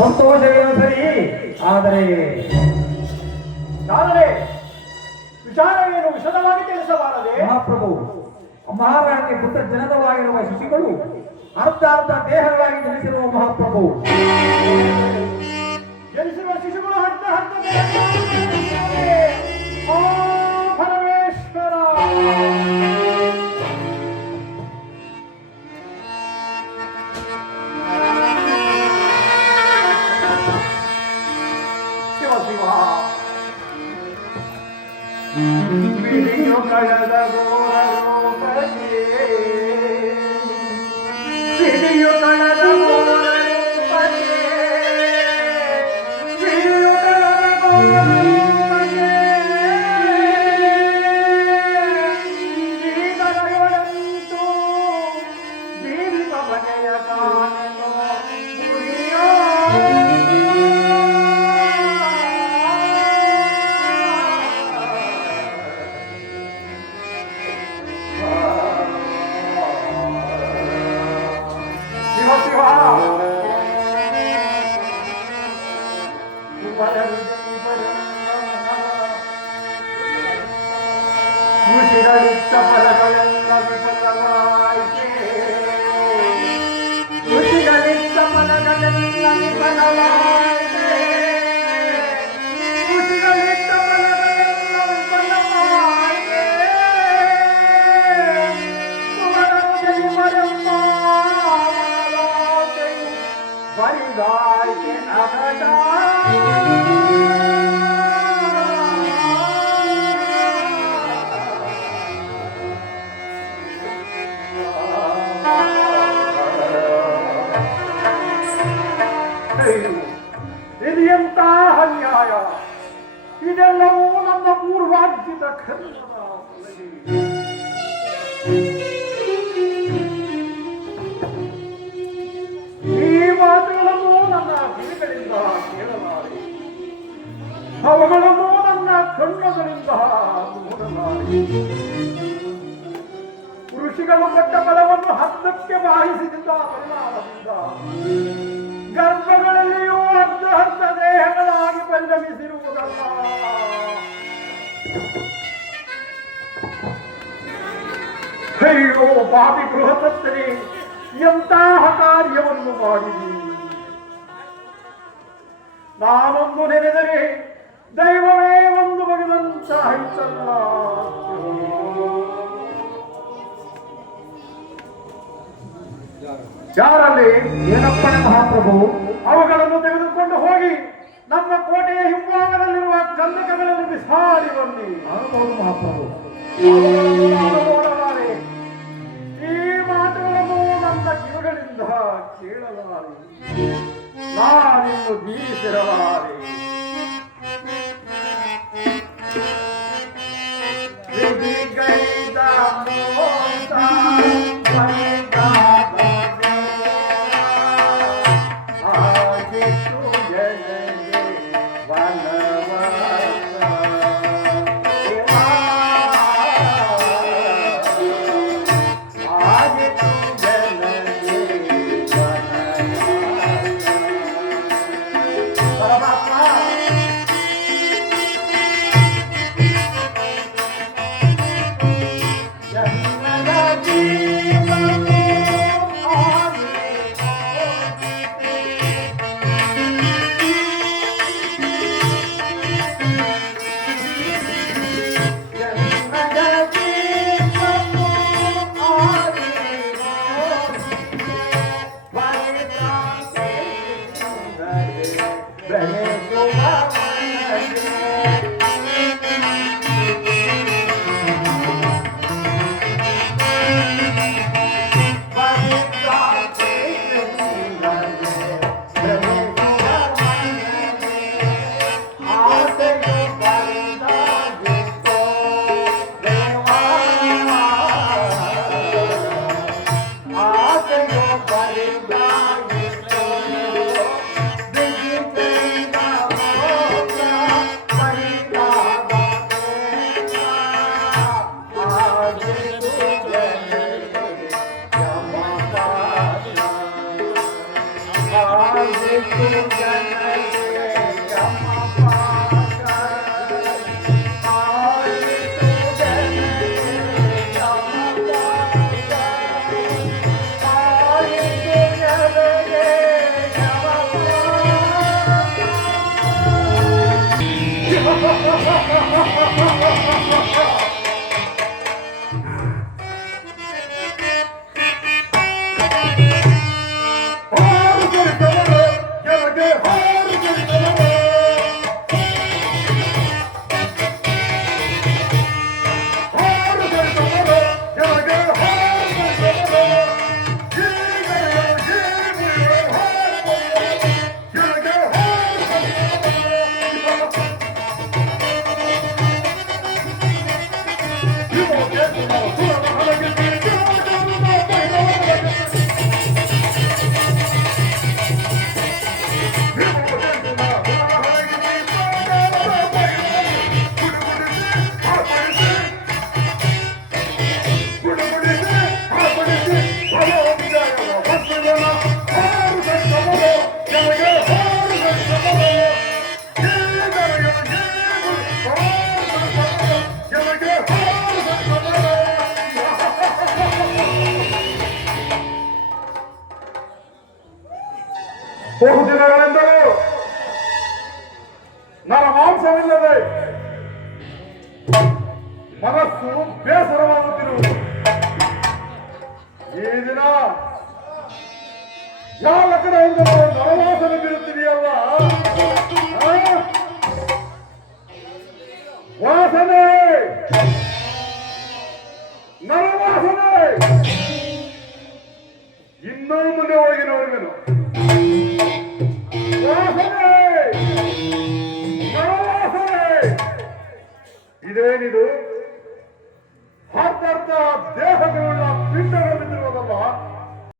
ಸಂತೋಷವೇನು ಸರಿ ಆದರೆ ಆದರೆ ವಿಚಾರವೇನು ವಿಷದವಾಗಿ ತಿಳಿಸಬಾರದೆ? ಮಹಾಪ್ರಭು ಮಹಾರಾಣಿಗೆ ಪುತ್ರ ಜನನವಾಗಿರುವ ಶಿಶುಗಳು ಅರ್ಧ ಅರ್ಧ ದೇಹಗಳಾಗಿ ಜನಿಸಿರುವ ಮಹಾಪ್ರಭು. ولده ముషిరలిత్త పలకలంద విఫలవాయితే ముషిరలిత్త పలకలంద విఫలవాయితే ಇದು ಎಂತ ಅನ್ಯಾಯ? ಇದೆಲ್ಲವೂ ನನ್ನ ಪೂರ್ವಾರ್ಜಿತ ಕನ್ನಡ. ಈ ಮಾತುಗಳನ್ನು ನನ್ನ ಕಿವಿಗಳಿಂದ ಕೇಳಲಾರೆ. ಅವುಗಳನ್ನು ನನ್ನ ಕಣ್ಣುಗಳಿಂದ ನೋಡಲಾರೆ. ಋಷಿಗಳು ಕೊಟ್ಟ ಬಲವನ್ನು ಹತ್ತಕ್ಕೆ ಬಾಹಿಸಿದ ಪರಿಣಾಮದಿಂದ ಪಾಪಿ ಬೃಹತ್ತನೇ ಎಂತಹ ಕಾರ್ಯವನ್ನು ಮಾಡಿದಿ? ನಾನೊಂದು ನೆನೆದರೆ ದೈವವೇ ಒಂದು ಬಗೆದಂತ ಆಯ್ತಲ್ಲ ಯಾರಲ್ಲಿ ಏನಪ್ಪಣೆ ಮಹಾಪ್ರಭು ಅವುಗಳನ್ನು ತೆಗೆದುಕೊಂಡು ಹೋಗಿ ನಮ್ಮ ಕೋಟೆಯ ಹಿಂಭಾಗದಲ್ಲಿರುವ ಕಂದಕಗಳಲ್ಲಿ ಬಿಸಾಡಿ ಬನ್ನಿ. ಮಹಾಪ್ರಭು. Amén. Vou lá Thank you. ಇವಾಗ ಸುರ ಮನಸ್ಸು ಬೇಸರವಾಗುತ್ತಿರುವುದು ಈ ದಿನ ಯಾವ ಕಡೆಯಿಂದ